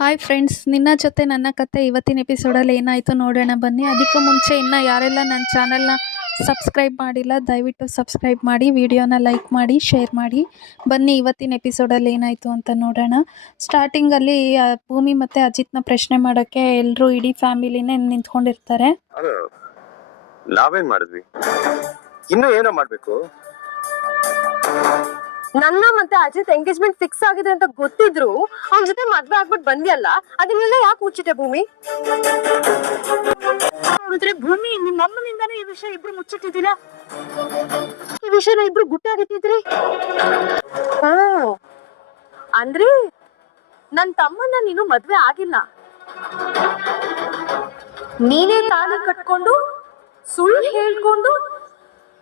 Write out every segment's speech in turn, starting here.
Hi friends ನಿನ್ನ ಜೊತೆ ನನ್ನ ಕತೆ ಇವತ್ತಿನ ಎಪಿಸೋಡಲ್ಲಿ ಏನಾಯಿತು ನೋಡೋಣ. ಬನ್ನಿ, ಅದಕ್ಕೂ ಮುಂಚೆ ಇನ್ನು ಯಾರೆಲ್ಲ ನನ್ನ ಚಾನಲ್ನ ಸಬ್ಸ್ಕ್ರೈಬ್ ಮಾಡಿಲ್ಲ, ದಯವಿಟ್ಟು ಸಬ್ಸ್ಕ್ರೈಬ್ ಮಾಡಿ ವಿಡಿಯೋನ ಲೈಕ್ ಮಾಡಿ ಶೇರ್ ಮಾಡಿ. ಬನ್ನಿ, ಇವತ್ತಿನ ಎಪಿಸೋಡಲ್ಲಿ ಏನಾಯಿತು ಅಂತ ನೋಡೋಣ. ಸ್ಟಾರ್ಟಿಂಗಲ್ಲಿ ಭೂಮಿ ಮತ್ತು ಅಜಿತ್ನ ಪ್ರಶ್ನೆ ಮಾಡೋಕ್ಕೆ ಎಲ್ಲರೂ ಇಡೀ ಫ್ಯಾಮಿಲಿನೇ ನಿಂತ್ಕೊಂಡಿರ್ತಾರೆ. ನಾವೇನ್ ಮಾಡಿದ್ವಿ? ಇನ್ನು ಏನೋ ಮಾಡ್ಬೇಕು? ನನ್ನ ಮತ್ತೆ ಅಜಿತ್ ಎಂಗೇಜ್ಮೆಂಟ್ ಫಿಕ್ಸ್ ಆಗಿದೆ ಅಂತ ಗೊತ್ತಿದ್ರು ಅವ್ನ ಜೊತೆ ಮದ್ವೆ ಆಗ್ಬಿಟ್ಟು ಬಂದಿಯಲ್ಲ ಅದನ್ನೆಲ್ಲ ಯಾಕೆ ಮುಚ್ಚಿಟ್ಟೆ ಭೂಮಿ? ಭೂಮಿ ನಮ್ಮನಿಂದಾನೇ ಅಮ್ಮನಿಂದಾನೇ ಈ ವಿಷಯ ಇಬ್ರು ಮುಚ್ಚಿಟ್ಟಿದ್ದೀರಾ? ಈ ವಿಷಯನ ಇಬ್ರು ಗುಟ್ಟಾಗಿಟ್ಟಿದ್ರಿ? ಅಂದ್ರೆ ನನ್ ತಮ್ಮನ್ನ ನೀನು ಮದ್ವೆ ಆಗಿಲ್ಲ. ನೀನೇ ತಾನ ಕಟ್ಕೊಂಡು ಸುಳ್ಳು ಹೇಳ್ಕೊಂಡು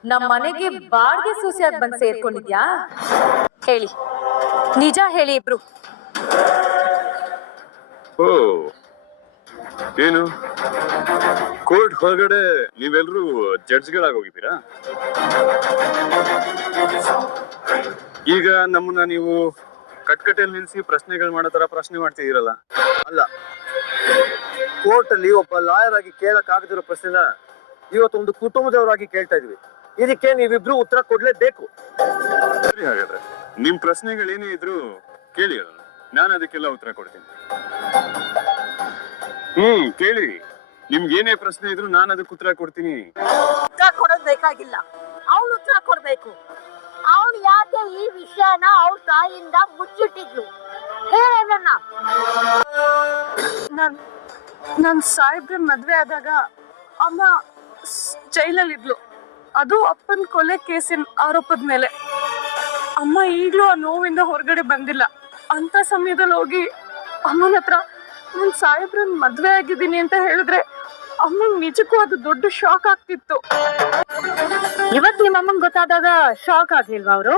ನಮ್ಮ ಮನೆಗೆ ಬಾಡ್ಗೆ ಸೂಸಿಯಾಗಿ ಬಂದ್ ಸೇರ್ಕೊಂಡಿದ್ಯಾ? ಹೇಳಿ. ನಿಜ ಹೇಳಿ ಇಬ್ರು. ಓ, ಏನು? ಕೋರ್ಟ್ ಹೊರಗಡೆ ನೀವೆಲ್ರೂ ಜಡ್ಜ್ಗಳಾಗಿ ಹೋಗಿದ್ದೀರಾ ಈಗ ನಮ್ಮನ್ನ ನೀವು ಕಟ್ಕಟೆಯಲ್ಲಿ ನಿಲ್ಸಿ ಪ್ರಶ್ನೆಗಳು ಮಾಡೋ ತರ ಪ್ರಶ್ನೆ ಮಾಡ್ತಿದ್ದೀರಲ್ಲ ಅಲ್ಲ ಕೋರ್ಟ್ ಅಲ್ಲಿ ಒಬ್ಬ ಲಾಯರ್ ಆಗಿ ಕೇಳಕ್ ಆಗದಿರೋ ಪ್ರಶ್ನೆನ ಇವತ್ತು ಒಂದು ಕುಟುಂಬದವರಾಗಿ ಕೇಳ್ತಾ ಇದೀವಿ. ಇದಕ್ಕೆ ನೀವಿಬ್ರು ಉತ್ತರ ಕೊಡ್ಲೇಬೇಕು. ಸರಿ ಹಾಗಾದ್ರೆ ನಿಮ್ ಪ್ರಶ್ನೆಗಳೇನೇ ಇದ್ರು ಕೇಳಿ ಅದನ್ನ ನಾನು ಅದಕ್ಕೆಲ್ಲ ಉತ್ತರ ಕೊಡ್ತೀನಿ. ಹ್ಮ್ ಕೇಳಿ. ನಿಮ್ಗೆ ಏನೇ ಪ್ರಶ್ನೆ ಇದ್ರು ನಾನು ಅದಕ್ಕೆ ಉತ್ತರ ಕೊಡ್ತೀನಿ. ಉತ್ತರ ಕೊಡೋದ್ ಬೇಕಾಗಿಲ್ಲ. ಅವಳು ಉತ್ತರ ಕೊಡ್ಬೇಕು. ಅವಳು ಯಾಕೆ ಈ ವಿಷಯನ ಅವ್ರ ತಾಯಿಯಿಂದ ಮುಚ್ಚಿಟ್ಟಿದ್ಲು? ಹೇಳಣ್ಣ ನನ್ ನನ್ ಸಾಹೇಬ್ರ ಮದ್ವೆ ಆದಾಗ ಅಮ್ಮ ಜೈಲಲ್ಲಿ ಇದ್ಲು ಅದು ಅಪ್ಪನ ಕೊಲೆ ಕೇಸಿನ ಆರೋಪದ ಮೇಲೆ. ಅಮ್ಮ ಈಗಲೂ ಆ ನೋವಿಂದ ಹೊರಗಡೆ ಬಂದಿಲ್ಲ. ಅಂತ ಸಮಯದಲ್ಲಿ ಹೋಗಿ, ಅಮ್ಮನ ಹತ್ರ ನನ್ ಸಾಹೇಬ್ರನ್ ಮದ್ವೆ ಆಗಿದ್ದೀನಿ ಅಂತ ಹೇಳಿದ್ರೆ ಅಮ್ಮನ್ ನಿಜಕ್ಕೂ ಅದು ದೊಡ್ಡ ಶಾಕ್ ಆಗ್ತಿತ್ತು. ಇವತ್ ನಿಮ್ಮ ಅಮ್ಮಂಗ್ ಗೊತ್ತಾದಾಗ ಶಾಕ್ ಆಗ್ಲಿಲ್ವಾ ಅವರು?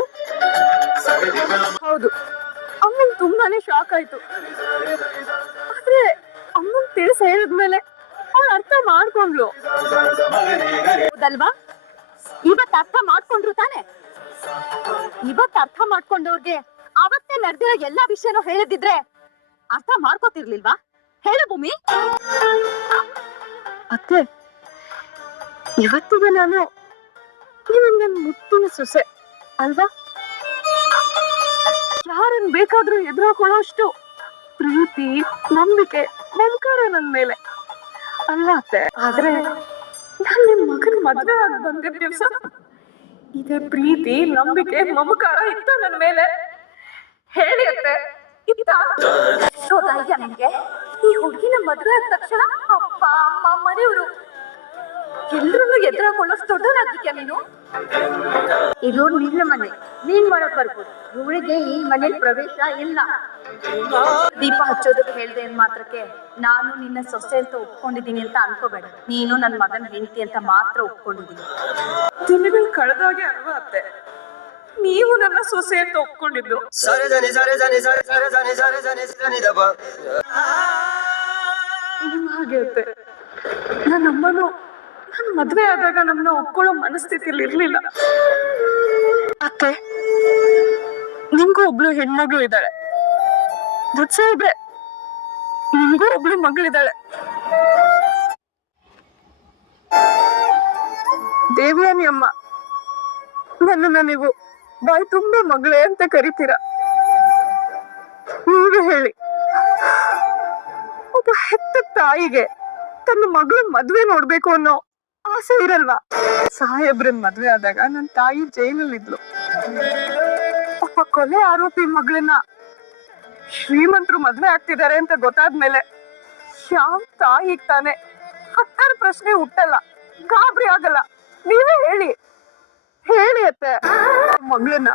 ಹೌದು. ಅಮ್ಮನ್ ತುಂಬಾನೇ ಶಾಕ್ ಆಯ್ತು. ಆದ್ರೆ ಅಮ್ಮನ್ ತಿಳಿಸ ಹೇಳಿದ್ಮೇಲೆ ಅವಳು ಅರ್ಥ ಮಾಡ್ಕೊಂಡ್ಲು ಹೌದಲ್ವಾ? ಇವತ್ ಅರ್ಥ ಮಾಡ್ಕೊಂಡ್ರು ತಾನೆ? ಇವತ್ತು ಅರ್ಥ ಮಾಡ್ಕೊಂಡವ್ರಿಗೆ ಅವತ್ತೇ ನಡೆದಿರೋ ಎಲ್ಲಾ ವಿಷಯನೂ ಹೇಳದಿದ್ರೆ ಅರ್ಥ ಮಾಡ್ಕೋತಿರ್ಲಿಲ್ವಾ? ಹೇಳು ಭೂಮಿ. ಅತ್ತೆ, ಇವತ್ತಿಗೆ ನಾನು ನನ್ನ ಮುತ್ತಿನ ಸೊಸೆ, ಅಲ್ವಾ? ಯಾರನ್ ಬೇಕಾದ್ರೂ ಎದುರಾಕೊಳ್ಳೋ ಅಷ್ಟು ಪ್ರೀತಿ, ನಂಬಿಕೆ ನಂಬಿಕೆ ನನ್ ಮೇಲೆ. ಅಲ್ಲ ಅತ್ತೆ, ಆದ್ರೆ ನಾನ್ ನಿಮ್ ಮಗನ ಮದ್ವೆ ಆಗಿ ಬಂದಿದ್ದ ದಿವಸ ಇದೇ ಪ್ರೀತಿ, ನಂಬಿಕೆ, ಮಮಕಾರ ಇತ್ತ ನನ್ನ ಮೇಲೆ. ಹೇಳಿ ಅತ್ತೆ ಇತ್ತ ನಿಮ್ಗೆ? ಈ ಹುಡುಗಿನ ಮದ್ವೆ ಆದ ತಕ್ಷಣ ಅಪ್ಪ, ಅಮ್ಮ, ಮನೆಯವರು ಎಲ್ರನ್ನೂ ಎದುರಾಕೊಳ್ಳೋಷ್ಟು ದೊಡ್ಡದಾಗಿದ್ಯಾ ನೀನು? ಇದು ನಿನ್ನ ಮನೆ ನೀನ್ ಮಾಡಕ್ ಬರ್ಬೋದು ಇವಳಿಗೆ ಈ ಮನೇಲಿ ಪ್ರವೇಶ ಇಲ್ಲ ದೀಪ ಹಚ್ಚೋದಕ್ಕೆ ಹೇಳ್ದೆ ಅಂದ್ ಮಾತ್ರಕ್ಕೆ ನಾನು ನಿನ್ನ ಸೊಸೆ ಅಂತ ಒಪ್ಕೊಂಡಿದ್ದೀನಿ ಅಂತ ಅನ್ಕೋಬೇಡ ನೀನು ನನ್ನ ಮಗನ ಹೆಂಡತಿ ಅಂತ ಮಾತ್ರ ಒಪ್ಕೊಂಡಿದ್ದೀನಿ ದಿನಗಳು ಕಳೆದಾಗೆ ಅಲ್ವಾ ಅತ್ತೆ ನೀವು ನನ್ನ ಸೊಸೆ ಅಂತ ಒಪ್ಕೊಂಡಿದ್ದು ಸರಿ ಸನಿ ಸರಿ ಸನಿ ಸರಿ ಸರಿ ಸರಿ ಹಾಗೆ ಅತ್ತೆ ನನ್ನ ಅಮ್ಮನೂ ನನ್ ಮದ್ವೆ ಆದಾಗ ನಮ್ಮನ್ನ ಒಪ್ಕೊಳ್ಳೋ ಮನಸ್ಥಿತಿಯಲ್ಲಿ ಇರ್ಲಿಲ್ಲ. ಅತ್ತೆ, ನಿಮ್ಗೂ ಒಬ್ಳು ಹೆಣ್ಮಗಳು ಇದ್ದಾಳೆ ಸಾಹೇಬ್ರೆ ನಿಮ್ಗೂ ಒಬ್ಳು ಮಗಳಿದ್ದಾಳೆ ದೇವ್ಯಾನಿ ಅಮ್ಮ ನನ್ನನ್ನ ನೀವು ಬಾಯಿ ತುಂಬಾ ಮಗಳೇ ಅಂತ ಕರಿತೀರ? ನೀವೇ ಹೇಳಿ. ಒಬ್ಬ ಹೆತ್ತ ತಾಯಿಗೆ ತನ್ನ ಮಗಳ ಮದ್ವೆ ನೋಡ್ಬೇಕು ಅನ್ನೋ ಆಸೆ ಇರಲ್ವಾ ಸಾಹೇಬ್ರನ್ ಮದ್ವೆ ಆದಾಗ ನನ್ನ ತಾಯಿ ಜೈಲಲ್ಲಿದ್ಲು. ಒಬ್ಬ ಕೊಲೆ ಆರೋಪಿ ಮಗಳನ್ನ ಶ್ರೀಮಂತರು ಮದ್ವೆ ಆಗ್ತಿದ್ದಾರೆ ಅಂತ ಗೊತ್ತಾದ್ಮೇಲೆ ಯಾವ ತಾಯಿ ತಾನೆ? ಹತ್ತಾರು ಪ್ರಶ್ನೆ ಹುಟ್ಟಲ್ಲ. ಗಾಬರಿ ಆಗಲ್ಲ. ನೀವೇ ಹೇಳಿ. ಹೇಳಿ ಅತ್ತೆ. ಮಗಳನ್ನ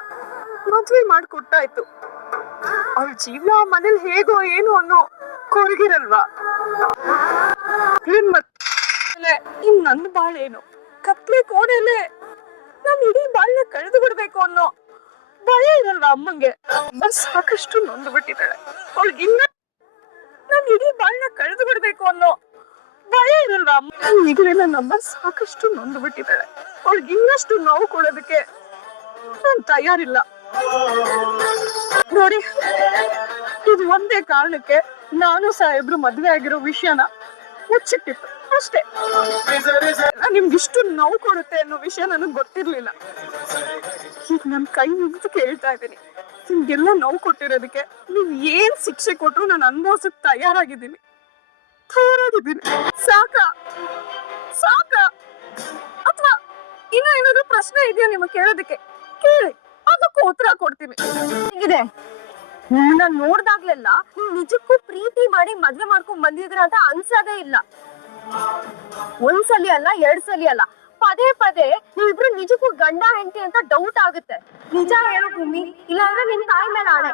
ಮದ್ವೆ ಮಾಡ್ಕೊಟ್ಟಾಯ್ತು. ಅವ್ರ ಜೀವನ ಮನೇಲಿ ಹೇಗೋ ಏನು ಅನ್ನೋ ಕೊರಗಿರಲ್ವಾ? ಮತ್ತೆ ಇನ್ ನನ್ನ ಬಾಳೇನು ಕತ್ಲೆ ಕೋಣೆಲೆ ನಾನು ಇಡೀ ಬಾಳ್ನ ಕಳೆದು ಬಿಡ್ಬೇಕು ಅನ್ನೋ ಭಯ ಇರಲ್ಲ ಅಮ್ಮಂಗೆ. ಅಮ್ಮ ಸಾಕಷ್ಟು ನೊಂದು ಬಿಟ್ಟಿದ್ದಾಳೆ ಅವಳಿಗೆ ಇನ್ನ ನಾನು ಇಡೀ ಬಾಳ್ನ ಕಳೆದು ಬಿಡ್ಬೇಕು ಅನ್ನೋ ಭಯ ಇರಲ್ಲ ಅಮ್ಮ. ಈಗಲೇ ನಮ್ಮ ಸಾಕಷ್ಟು ನೊಂದು ಬಿಟ್ಟಿದ್ದಾಳೆ ಅವಳಿಗೆ ಇನ್ನಷ್ಟು ನೋವು ಕೊಡೋದಕ್ಕೆ ನಾನು ತಯಾರಿಲ್ಲ. ನೋಡಿ, ಇದು ಒಂದೇ ಕಾರಣಕ್ಕೆ ನಾನು ಸಾಹೇಬ್ರು ಮದ್ವೆ ಆಗಿರೋ ವಿಷಯನ ಮುಚ್ಚಿಟ್ಟಿತ್ತು ಅಷ್ಟೇ. ನಿಮ್ಗೆ ಇಷ್ಟು ನೋವು ಕೊಡುತ್ತೆ ಅನ್ನೋ ವಿಷಯ ನನಗೆ ಗೊತ್ತಿರ್ಲಿಲ್ಲ. ಈಗ ನನ್ ಕೈ ಮುಗಿದು ಕೇಳ್ತಾ ಇದ್ದೀನಿ. ನಿಮ್ಗೆಲ್ಲ ನೋವು ಕೊಟ್ಟಿರೋದಕ್ಕೆ ನೀವ್ ಏನ್ ಶಿಕ್ಷೆ ಕೊಟ್ರು ನಾನು ಅನುಭವಿಸಕ್ ತಯಾರಾಗಿದ್ದೀನಿ. ತಯಾರಾಗಿದ್ದೀನಿ. ಸಾಕ. ಸಾಕ. ಅಥವಾ ಇನ್ನ ಏನಾದ್ರು ಪ್ರಶ್ನೆ ಇದೆಯಾ ನಿಮಗೆ ಕೇಳೋದಕ್ಕೆ? ಕೇಳಿ. ಅದಕ್ಕೂ ಉತ್ತರ ಕೊಡ್ತೀನಿ. ಹೇಗಿದೆ? ನಿಮ್ಮನ್ನ ನೋಡ್ದಾಗ್ಲೆಲ್ಲ ನಿಜಕ್ಕೂ ಪ್ರೀತಿ ಮಾಡಿ ಮದ್ವೆ ಮಾಡ್ಕೊಂಡ್ ಬಂದಿದ್ರ ಅಂತ ಅನ್ಸೋದೇ ಇಲ್ಲ. ಒಂದ್ಸಲಿ ಅಲ್ಲ, ಎರಡ್ ಸಲಿ ಅಲ್ಲ. ಪದೇ ಪದೇ ನೀವಿಬ್ರು ನಿಜಕ್ಕೂ ಗಂಡ, ಹೆಂಡತಿ ಅಂತ ಡೌಟ್ ಆಗುತ್ತೆ. ನಿಜ ಹೇಳು ಭೂಮಿ, ಇಲ್ಲಾಂದ್ರೆ ನಿನ್ ತಾಯಿ ಮೇಲೆ ಆಣೆ.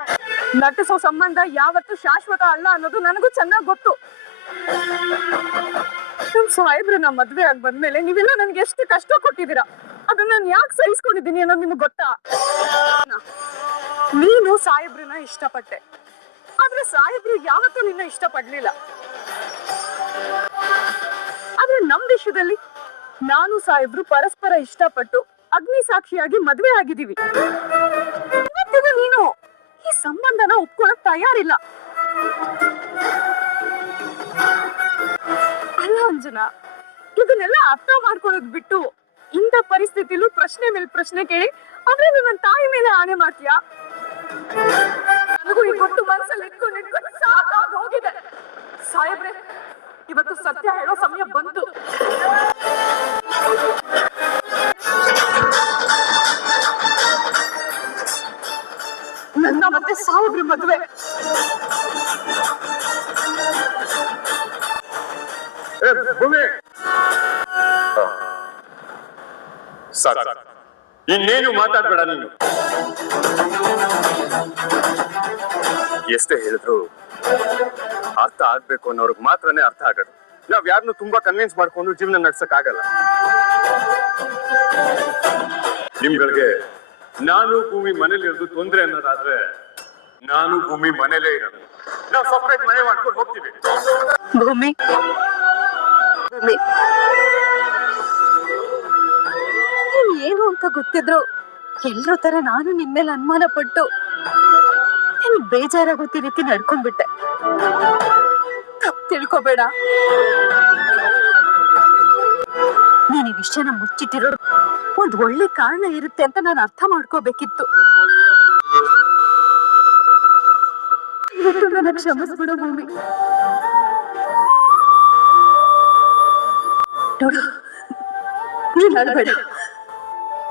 ನಟಿಸೋ ಸಂಬಂಧ ಯಾವತ್ತೂ ಶಾಶ್ವತ ಅಲ್ಲ ಅನ್ನೋದು ನನಗೂ ಚೆನ್ನಾಗಿ ಗೊತ್ತು. ನಮ್ ಸಾಹೇಬ್ರು ನಮ್ಮ ಮದ್ವೆ ಆಗಿ ಬಂದ್ಮೇಲೆ ನೀವೆಲ್ಲ ನನ್ಗೆ ಎಷ್ಟು ಕಷ್ಟ ಕೊಟ್ಟಿದ್ದೀರಾ? ಅದನ್ನ ನಾನು ಯಾಕೆ ಸಹಿಸ್ಕೊಂಡಿದ್ದೀನಿ ಅನ್ನೋದು ನಿಮ್ಗೆ ಗೊತ್ತಾ? ನೀನು ಸಾಹೇಬ್ರನ್ನ ಇಷ್ಟಪಟ್ಟೆ. ಆದ್ರೆ ಸಾಹೇಬ್ರು ಯಾವತ್ತೂ ನಿನ್ನ ಇಷ್ಟಪಡ್ಲಿಲ್ಲ. ಆದ್ರೆ ನಮ್ ದೇಶದಲ್ಲಿ ನಾನು ಸಾಹೇಬ್ರು ಪರಸ್ಪರ ಇಷ್ಟಪಟ್ಟು ಅಗ್ನಿ ಸಾಕ್ಷಿಯಾಗಿ ಮದ್ವೆ ಆಗಿದ್ದೀವಿ. ನೀನು ಈ ಸಂಬಂಧನ ಒಪ್ಕೊಳಕ್ ತಯಾರಿಲ್ಲ. ಅಲ್ಲ ಇದನ್ನೆಲ್ಲ ಅರ್ಥ ಮಾಡ್ಕೊಳ್ಳೋದ್ ಬಿಟ್ಟು ಇಂಥ ಪರಿಸ್ಥಿತಿಲೂ ಪ್ರಶ್ನೆ ಮೇಲೆ ಪ್ರಶ್ನೆ ಕೇಳಿ ಆದ್ರೆ ನನ್ನ ತಾಯಿ ಮೇಲೆ ಆಣೆ ಮಾಡ್ತೀಯಾ? ನನಗೂ ಈ ಗೊತ್ತು ಮನಸ್ಸಲ್ಲಿ ಇಟ್ಕೊಂಡು ಹೋಗಿದೆ. ಸಾಹೇಬ್ರೆ ಇವತ್ತು ಸತ್ಯ ಹೇಳೋ ಸಮಯ ಬಂತು. ನನ್ನ ಮತ್ತೆ ಸಾವಿರ ಮದುವೆ. ಇನ್ನೇನು ಮಾತಾಡ್ಬೇಡ ನೀನು. ಎಷ್ಟೇ ಹೇಳಿದ್ರು ಅರ್ಥ ಆಗ್ಬೇಕು ಅನ್ನೋರ್ಗ್ ಮಾತ್ರನೇ ಅರ್ಥ ಆಗೋದು. ನಾವ್ ಯಾರನ್ನು ತುಂಬಾ ಕನ್ವಿನ್ಸ್ ಮಾಡ್ಕೊಂಡು ಜೀವನ ನಡ್ಸಕ್ ಆಗಲ್ಲ. ನಿಮ್ಗಳಿಗೆ ನಾನು ಭೂಮಿ ಮನೇಲಿ ಇರೋದು ತೊಂದ್ರೆ ಅನ್ನೋದಾದ್ರೆ ನಾನು ಭೂಮಿ ಮನೇಲೇ ಇರೋದು. ನಾವ್ ಸಪ್ರೇಟ್ ಮನೆ ಮಾಡ್ಕೊಂಡು ಹೋಗ್ತೀವಿ. ಭೂಮಿ? ಭೂಮಿ. ಏನು ಅಂತ ಗೊತ್ತಿದ್ರು ಎಲ್ರ ತರ ನಾನು ನಿಮ್ಮೇಲೆ ಅನುಮಾನ ಪಟ್ಟು ಬೇಜಾರಾಗುತ್ತೆ ಬೇಜಾರಾಗೋ ರೀತಿ ನಡ್ಕೊಂಡ್ಬಿಟ್ಟೆ. ತಪ್ಪು ತಿಳ್ಕೊಬೇಡ. ನೀನ್ ಈ ವಿಷಯನ ಮುಚ್ಚಿಟ್ಟಿರೋ ಒಂದ್ ಒಳ್ಳೆ ಕಾರಣ ಇರುತ್ತೆ ಅಂತ ನಾನು ಅರ್ಥ ಮಾಡ್ಕೋಬೇಕಿತ್ತು. ನನ್ನ ಕ್ಷಮಿಸ್ಬಿಡು ಭೂಮಿ. ನೋಡು, ನೀನ್ ಅಳ್ಬೇಡ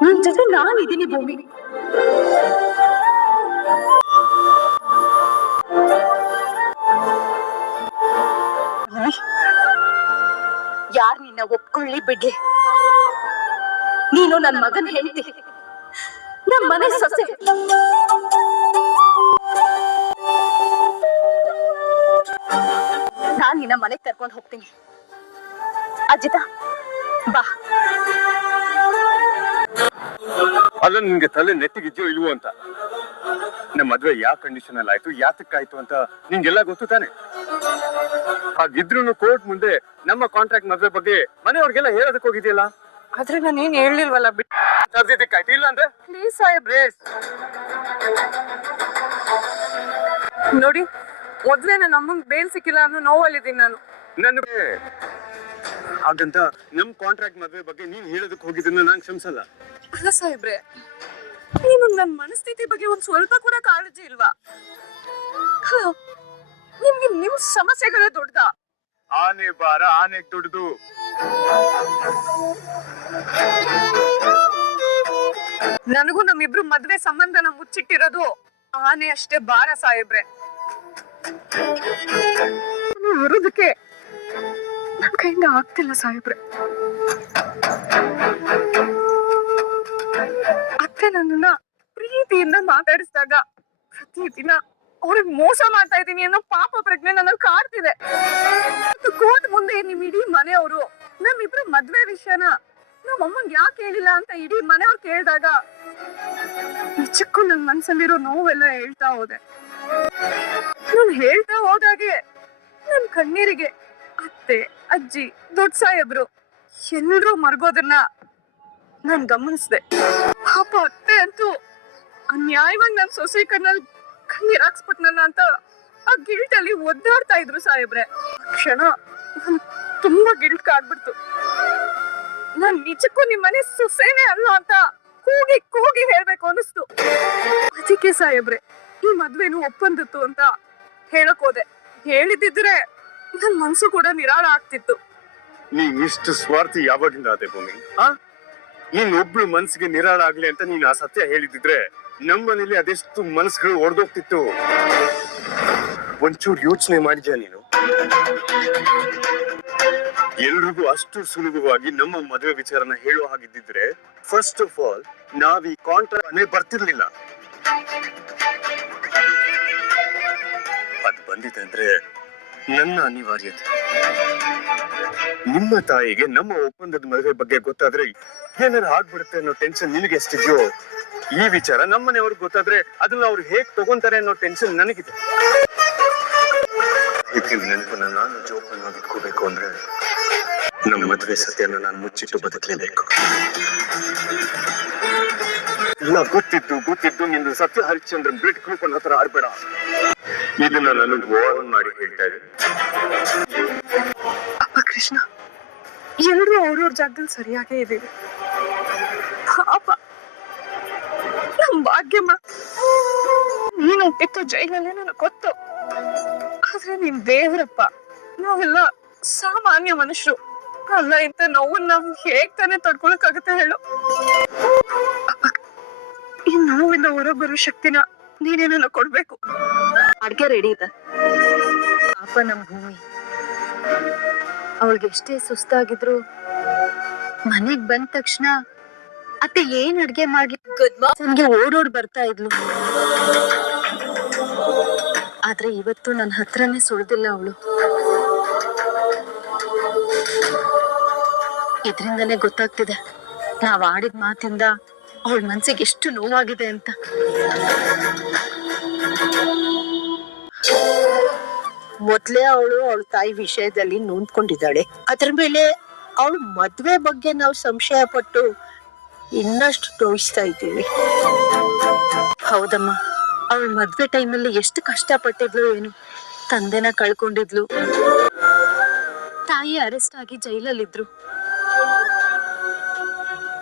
ನಿನ್ ಜೊತೆ ನಾನಿದ್ದೀನಿ ಭೂಮಿ. ಒಪ್ಕೊಳ್ಳಿ ಬಿಡ್ಲಿ ನೀನು ನನ್ನ ಮಗನ ಹೆಂಡತಿ. ನಮ್ಮ ಮನೆ ಸೊಸೆ. ನಾನ್ ನಿನ್ನ ಮನೆಗ್ ಕರ್ಕೊಂಡು ಹೋಗ್ತೀನಿ. ಅಜಿತಾ, ಬಾ. ಅಲ್ಲ, ನಿನ್ಗೆ ತಲೆ ನೆತ್ತಿಗಿದ್ಯೋ ಇಲ್ವೋ ಅಂತ. ನಮ್ಮ ಮದ್ವೆ ಯಾವ ಕಂಡೀಷನ್ ಅಲ್ಲಿ ಆಯ್ತು ಯಾತಕ್ಕಾಯ್ತು ಅಂತ ನಿಂಗೆಲ್ಲ ಗೊತ್ತು ತಾನೆ? ಹಾಗಿದ್ರು ಕೋರ್ಟ್ ಮುಂದೆ ನಮ್ಮ ಕಾಂಟ್ರಾಕ್ಟ್ ಮದುವೆ ಬಗ್ಗೆ ಮನೆಯವ್ರಿಗೆಲ್ಲ ಹೇಳೋದಕ್ಕೆ ಹೋಗಿದೆಯಲ್ಲ? ಆದ್ರೆ ನಾನೇನ್ ಹೇಳಿಲ್ವಲ್ಲ ಬಿಟ್ಟು ಇಲ್ಲ ಅಂದ್ರೆ? ಪ್ಲೀಸ್ ಸಾಹೇಬ್ರೆ. ನೋಡಿ ಮೊದ್ಲೇ ನನ್ನ ಅಮ್ಮಂಗ್ ಬೇಲ್ ಸಿಕ್ಕಿಲ್ಲ ಅನ್ನೋ ನೋವಲ್ಲಿದ್ದೀನಿ ನಾನು. ನನಗೆ ಹಾಗಂತ ನಮ್ ಕಾಂಟ್ರಾಕ್ಟ್ ಮದುವೆ ಬಗ್ಗೆ ನೀನ್ ಹೇಳೋದಕ್ಕೆ ಹೋಗಿದ್ದನ್ನ ನಾನ್ ಕ್ಷಮಿಸಲ್ಲ. ಅಲ್ಲ ಸಾಹೇಬ್ರೆ ನೀನು ನನ್ನ ಮನಸ್ಥಿತಿ ಬಗ್ಗೆ ಒಂದ್ ಸ್ವಲ್ಪ ಕೂಡ ಕಾಳಜಿ ಇಲ್ವಾ? ನಿಮ್ಗೆ ನಿಮ್ ಸಮಸ್ಯೆಗಳೇ ದೊಡ್ಡದ. ಆನೆ ಬಾರ ಆನೆ ದುಡ್ದು. ನನಗೂ ನಮ್ಮಿಬ್ರು ಮದ್ವೆ ಸಂಬಂಧನ ಮುಚ್ಚಿಟ್ಟಿರೋದು ಆನೆ ಅಷ್ಟೇ ಬಾರ ಸಾಹೇಬ್ರೆ. ಬರೋದಕ್ಕೆ ನನ್ ಕೈಯಿಂದ ಆಗ್ತಿಲ್ಲ ಸಾಹೇಬ್ರೆ. ಅತ್ತೆ ನನ್ನನ್ನ ಪ್ರೀತಿಯಿಂದ ಮಾತಾಡಿಸಿದಾಗ ಪ್ರತಿದಿನ ಅವ್ರಿಗೆ ಮೋಸ ಮಾಡ್ತಾ ಇದ್ದೀನಿ ಅನ್ನೋ ಪಾಪ ಪ್ರಜ್ಞೆ ನನ್ನ ಕಾಡ್ತಿದೆ. ಕೋರ್ಟ್ ಮುಂದೆ ನಿಮ್ ಇಡೀ ಮನೆಯವರು. ನಮ್ಮಿಬ್ರ ಮದ್ವೆ ವಿಷಯನ ನಮ್ಮ ಅಮ್ಮಂಗ್ ಯಾಕೆ ಹೇಳಿಲ್ಲ ಅಂತ ಇಡೀ ಮನೆಯವ್ರು ಕೇಳಿದಾಗ ನಿಜಕ್ಕೂ ನನ್ ಮನ್ಸಲ್ಲಿರೋ ನೋವೆಲ್ಲ ಹೇಳ್ತಾ ಹೋದೆ. ನಾನು ಹೇಳ್ತಾ ಹೋದಾಗೆ ನನ್ ಕಣ್ಣೀರಿಗೆ ಅತ್ತೆ, ಅಜ್ಜಿ, ದೊಡ್ಡ ಸಾಹೇಬ್ರು ಎಲ್ರೂ ಮರ್ಗೋದನ್ನ ನಾನ್ ಗಮನಿಸ್ದೆ. ಪಾಪ ಅತ್ತೆ ಅಂತೂ ಅನ್ಯಾಯವಾಗಿ ನನ್ ಸೊಸೆ ಕಣ್ಣಲ್ಲಿ ಹಾಕ್ಸ್ಬಿಟ್ನಲ್ಲ ಅಂತ ಆ ಗಿಲ್ಟ್ ಅಲ್ಲಿ ಒದ್ದಾಡ್ತಾ ಇದ್ರು ಸಾಹೇಬ್ರೆ. ಕ್ಷಣ ತುಂಬಾ ಗಿಲ್ಟ್ ಕಾಡ್ಬಿಡ್ತು ನಾನ್ ನಿಜಕ್ಕೂ ನಿಮ್ಮನೆ ಸೊಸೆನೇ ಅಲ್ಲ ಅಂತ ಕೂಗಿ ಕೂಗಿ ಹೇಳ್ಬೇಕು ಅನಿಸ್ತು ಅದಕ್ಕೆ ಸಾಹೇಬ್ರೆ, ಈ ಮದ್ವೆನು ಒಪ್ಪಂದಿತ್ತು ಅಂತ ಹೇಳಕ್ ಹೋದೆ. ಹೇಳಿದಿದ್ರೆ ನನ್ ಮನ್ಸು ಕೂಡ ನಿರಾಳ ಆಗ್ತಿತ್ತು. ನೀ ಇಷ್ಟು ಸ್ವಾರ್ಥಿ ಯಾವಾಗಿಂದ ಆದೆ ಭೂಮಿ? ನೀನ್ ಒಬ್ಳು ಮನ್ಸಿಗೆ ನಿರಾಳ ಆಗ್ಲಿ ಅಂತ ನೀನ್ ಆ ಸತ್ಯ ಹೇಳಿದಿದ್ರೆ ನಮ್ಮನೇಲಿ ಅದೆಷ್ಟು ಮನಸ್ಸುಗಳು ಒಡೆದೋಗ್ತಿತ್ತು? ಒಂಚೂರು ಯೋಚನೆ ಮಾಡಿದ್ಯಾ ನೀನು? ಎಲ್ರಿಗೂ ಅಷ್ಟು ಸುಲಭವಾಗಿ ನಮ್ಮ ಮದುವೆ ವಿಚಾರನ ಹೇಳುವ ಹಾಗಿದ್ದಿದ್ರೆ ಫಸ್ಟ್ ಆಫ್ ಆಲ್ ನಾವ್ ಈ ಕಾಂಟ್ರಾಕ್ಟ್ ಬರ್ತಿರ್ಲಿಲ್ಲ. ಅದ್ ಬಂದಿದೆ ಅಂದ್ರೆ ನನ್ನ ಅನಿವಾರ್ಯತೆ. ನಿಮ್ಮ ತಾಯಿಗೆ ನಮ್ಮ ಒಪ್ಪಂದದ ಮದುವೆ ಬಗ್ಗೆ ಗೊತ್ತಾದ್ರೆ ಏನಾರು ಆಗ್ಬಿಡುತ್ತೆ ಅನ್ನೋ ಟೆನ್ಷನ್ ನಿನಗೆ ಎಷ್ಟಿದ್ಯೋ, ಈ ವಿಚಾರ ನಮ್ಮನೆಯವ್ರಿಗೆ ಗೊತ್ತಾದ್ರೆ ಅದನ್ನ ಅವ್ರು ಹೇಗ್ ತಗೊಂತಾರೆ ಅನ್ನೋ ಟೆನ್ಷನ್ ನನಗಿದೆ. ನೆನಪನ್ನ ನಾನು ಜೋಪಾನವಾಗಿ ಇಟ್ಕೋಬೇಕು ಅಂದ್ರೆ ನಮ್ಮ ಮದುವೆ ಸತ್ಯನ ನಾನು ಮುಚ್ಚಿಟ್ಟು ಬದುಕಲೇಬೇಕು. ಇಲ್ಲ ಗೊತ್ತಿದ್ದು ಗೊತ್ತಿದ್ದು ನಿಂದು ಸತ್ಯ ಹರಿಶ್ಚಂದ್ರ ಬಿಟ್ ಗ್ರೂಪ್ ಹತ್ರ ಆಡ್ಬೇಡ. ಇದನ್ನ ನನಗೆ ವಾರ್ನ್ ಮಾಡಿ ಹೇಳ್ತಾ ಅಪ್ಪ ಕೃಷ್ಣ, ಎಲ್ರು ಅವ್ರವ್ರ ಜಾಗದಲ್ಲಿ ಸರಿಯಾಗೇ ಇದೆ ಪಾಪ ನಮ್ ಭಾಗ್ಯಮ್ಮ, ನೀನು ಹುಟ್ಟಿತ್ತು ಜೈಲಲ್ಲೇ ನನಗೆ ಗೊತ್ತು. ಆದ್ರೆ ನೀನ್ ದೇವ್ರಪ್ಪ, ನಾವೆಲ್ಲ ಸಾಮಾನ್ಯ ಮನುಷ್ಯರು. ಅಲ್ಲ ಇಂತ ನೋವನ್ನ ನಾವು ಹೇಗ್ ತಾನೇ ತಡ್ಕೊಳಕ್ಕಾಗತ್ತೆ ಹೇಳು. ಅಪ್ಪ, ಈ ನೋವಿಂದ ಹೊರಬರೋ ಶಕ್ತಿನ ನೀನೇನ ಕೊಡ್ಬೇಕು. ಅಡ್ಗೆ ರೆಡಿ ಇದೆ. ಪಾಪ ನಮ್ ಭೂಮಿ. ಅವಳಿಗೆ ಎಷ್ಟೇ ಸುಸ್ತಾಗಿದ್ರು ಮನೆಗ್ ಬಂದ ತಕ್ಷಣ ಅತ್ತೆ ಏನ್ ಅಡ್ಗೆ ಮಾಡಿ ನನ್ಗೆ ಓಡೋಡ್ ಬರ್ತಾ ಇದ್ಲು. ಆದ್ರೆ ಇವತ್ತು ನನ್ನ ಹತ್ರನೇ ಸುಳ್ದಿಲ್ಲ ಅವಳು. ಇದ್ರಿಂದನೇ ಗೊತ್ತಾಗ್ತಿದೆ. ನಾವ್ ಆಡಿದ ಮಾತಿಂದ ಅವಳ ಮನ್ಸಿಗೆ ಎಷ್ಟು ನೋವಾಗಿದೆ ಅಂತ. ಮೊದ್ಲೇ ಅವಳು ಅವಳ ತಾಯಿ ವಿಷಯದಲ್ಲಿ ನೊಂದ್ಕೊಂಡಿದ್ದಾಳೆ. ಅದ್ರ ಮೇಲೆ ಅವಳು ಮದ್ವೆ ಬಗ್ಗೆ ನಾವು ಸಂಶಯ ಪಟ್ಟು ಇನ್ನಷ್ಟು ತೋರಿಸ್ತಾ ಇದ್ದೀವಿ. ಹೌದಮ್ಮ. ಅವಳ ಮದ್ವೆ ಟೈಮಲ್ಲಿ ಎಷ್ಟು ಕಷ್ಟ ಪಟ್ಟಿದ್ಲು ಏನು? ತಂದೆನ ಕಳ್ಕೊಂಡಿದ್ಲು. ತಾಯಿ ಅರೆಸ್ಟ್ ಆಗಿ ಜೈಲಲ್ಲಿದ್ರು.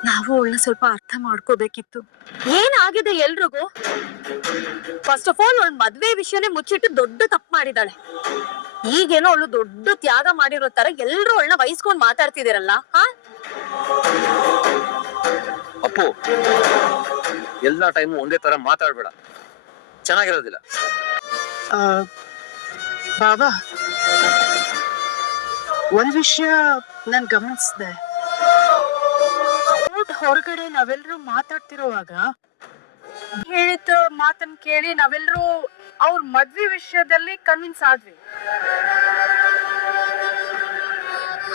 ನಾವು ಅವಳನ್ನ ಸ್ವಲ್ಪ ಅರ್ಥ ಮಾಡ್ಕೋಬೇಕಿತ್ತು. ಏನಾಗಿದೆ ಎಲ್ರಿಗೂ? ಫಸ್ಟ್ ಆಫ್ ಆಲ್ ಅವಳ ಮದ್ವೆ ವಿಷಯನೇ ಮುಚ್ಚಿಟ್ಟು ದೊಡ್ಡ ತಪ್ಪು ಮಾಡಿದಾಳೆ. ಈಗೇನೋ ಅವಳು ದೊಡ್ಡ ತ್ಯಾಗ ಮಾಡಿರೋ ತರ ಎಲ್ರು ಅವಳನ್ನ ವಹಿಸ್ಕೊಂಡ್ ಮಾತಾಡ್ತಿದಿರಲ್ಲ ಹಾ? ಅಪ್ಪು ಎಲ್ಲಾ ಟೈಮು ಒಂದೇ ತರ ಮಾತಾಡ್ಬೇಡ. ಚೆನ್ನಾಗಿರೋದಿಲ್ಲ. ಆ, ಬಾಬಾ ಒಂದ್ ವಿಷಯ ನಾನ್ ಗಮನಿಸ್ದೆ. ಹೊರಗಡೆ ನಾವೆಲ್ಲರೂ ಮಾತಾಡ್ತಿರೋವಾಗ ಹೇಳಿದ ಮಾತನ್ನ ಕೇಳಿ ನಾವೆಲ್ಲರೂ ಅವ್ರ ಮದ್ವೆ ವಿಷಯದಲ್ಲಿ ಕನ್ವಿನ್ಸ್ ಆದ್ವಿ.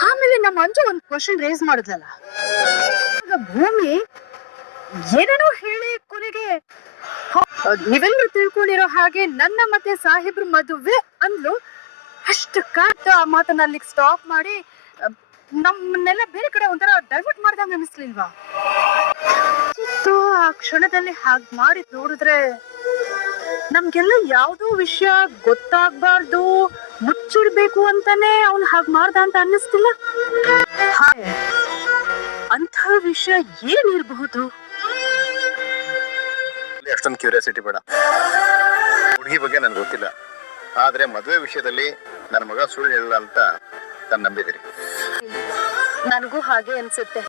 ಆಮೇಲೆ ನಮ್ಮ ಅಂಜು ಒಂದ್ ಕ್ವಶನ್ ರೇಸ್ ಮಾಡಿದ್ಲಲ್ಲ. ಭೂಮಿ ಏನೇನೋ ಹೇಳಿ ಕೊನೆಗೆ ನೀವೆಲ್ಲರೂ ತಿಳ್ಕೊಂಡಿರೋ ಹಾಗೆ ನನ್ನ ಮತ್ತೆ ಸಾಹೇಬ್ರ ಮದುವೆ ಅಂದ್ಲು. ಅಷ್ಟು ಕಾಟ ಆ ಮಾತನ್ನ ಅಲ್ಲಿಗೆ ಸ್ಟಾಪ್ ಮಾಡಿ ನಮ್ಮನ್ನೆಲ್ಲ ಬೇರೆ ಕಡೆ ಒಂಥರ ಡೈವರ್ಟ್ ಮಾಡ್ದಂಗ ಅನಿಸ್ಲಿಲ್ವಾ? ಆ ಕ್ಷಣದಲ್ಲಿ ಹಾಗ್ ಮಾಡಿ ನೋಡಿದ್ರೆ ನಮ್ಗೆಲ್ಲ ಯಾವ್ದೋ ವಿಷಯ ಗೊತ್ತಾಗ್ಬಾರ್ದು, ಮುಚ್ಚಿಡ್ಬೇಕು ಅಂತಾನೆ ಅವ್ನ್ ಹಾಗ್ ಮಾಡ್ದ ಅಂತ ಅನ್ನಿಸ್ತಿಲ್ಲ? ಅಂತ ವಿಷಯ ಏನಿರ್ಬಹುದು ಅಷ್ಟೊಂದು ಕ್ಯೂರಿಯಾಸಿಟಿ ಬೇಡ. ಹುಡುಗಿ ಬಗ್ಗೆ ನನ್ಗೆ ಗೊತ್ತಿಲ್ಲ. ಆದ್ರೆ ಮದುವೆ ವಿಷಯದಲ್ಲಿ ನನ್ನ ಮಗ ಸುಳ್ಳು ಹೇಳಿಲ್ಲ ಅಂತ ನಾನು ನಂಬಿದಿರಿ ನನಗೂ ಹಾಗೆ ಅನ್ಸುತ್ತೆ.